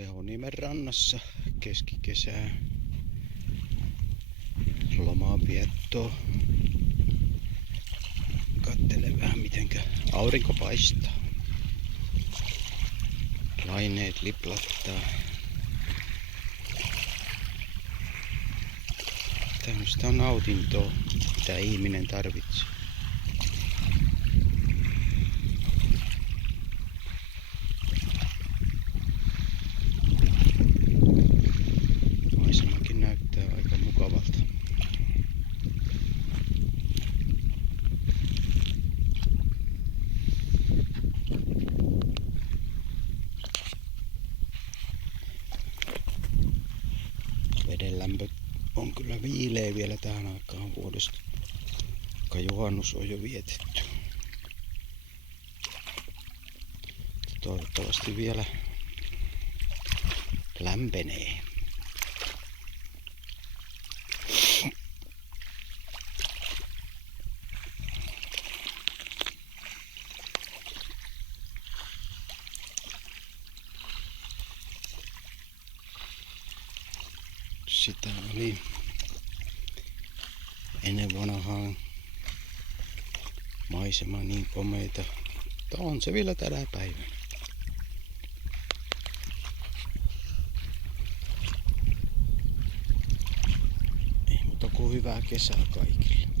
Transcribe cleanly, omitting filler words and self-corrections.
Pehoniemen rannassa keskikesää lomaanviettoa. Katselen vähän mitenkä aurinko paistaa. Laineet liplattaa. Tämmöstä on nautintoa, mitä ihminen tarvitsee. Maisemakin näyttää aika mukavalta. Vedenlämpö on kyllä viileä vielä tähän aikaan vuodesta, vaikka juhannus on jo vietetty. Toivottavasti vielä lämpenee. Sitä oli ennen vanhaan maisema niin komeita, mutta on se vielä tänä päivänä. Ei muuta kuin hyvää kesää kaikille.